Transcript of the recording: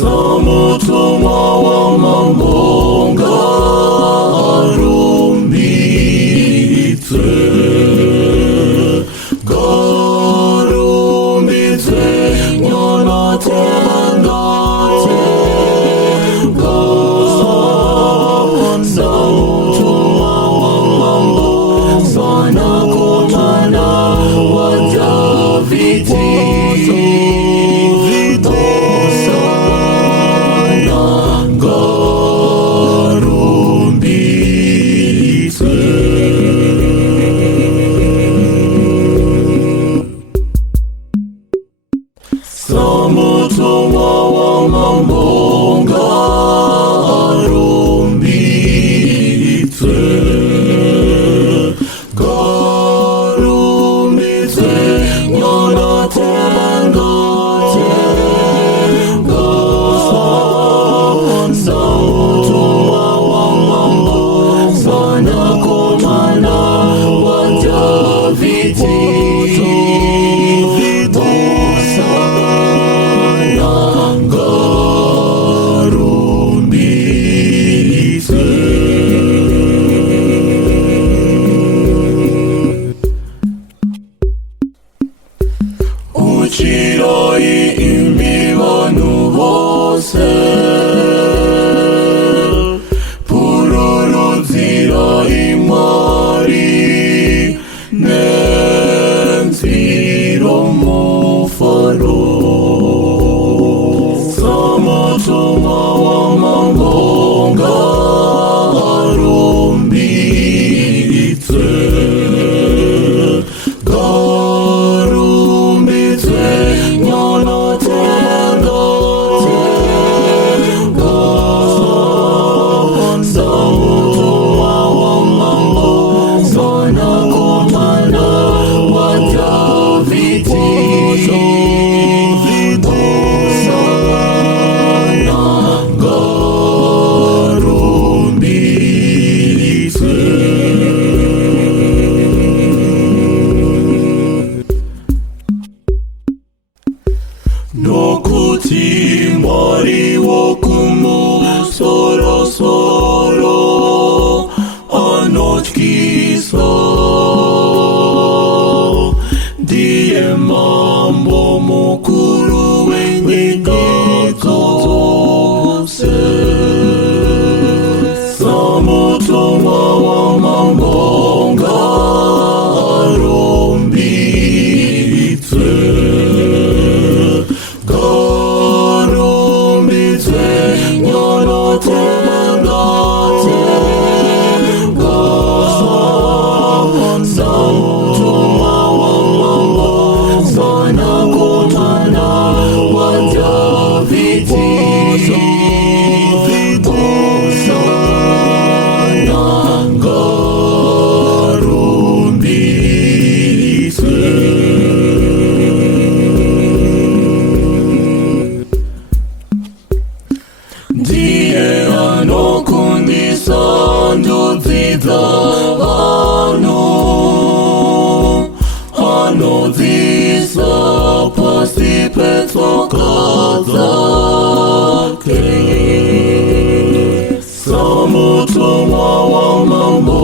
Samutuma wa mamonga arumbitse, garumbitse nyona tengate, samutuma wa mamonga sana kotana wa Davidi. Samutuma wa mamonga arumbitse, garumbitse nyona tengate, samutuma wa mamonga sana kotana wa Davidi. Uccirai imibanu bose, pururuzira imari nenziro mufaro. Samutuma wa mamonga arumbitse, nyona tengate, samutuma wa mamonga sana kotana wa Davidi. Nokuti mari wokumu soro soro anochkisa, die mambo mukuru wenyikatose. Samutuma wa mamonga arumbitse, nyona tengate, samutuma wa mamonga sana kotana wa Davidi. Die anokundisa ndudhidha anodhisa pasi petokadzake. Samutuma wa mamonga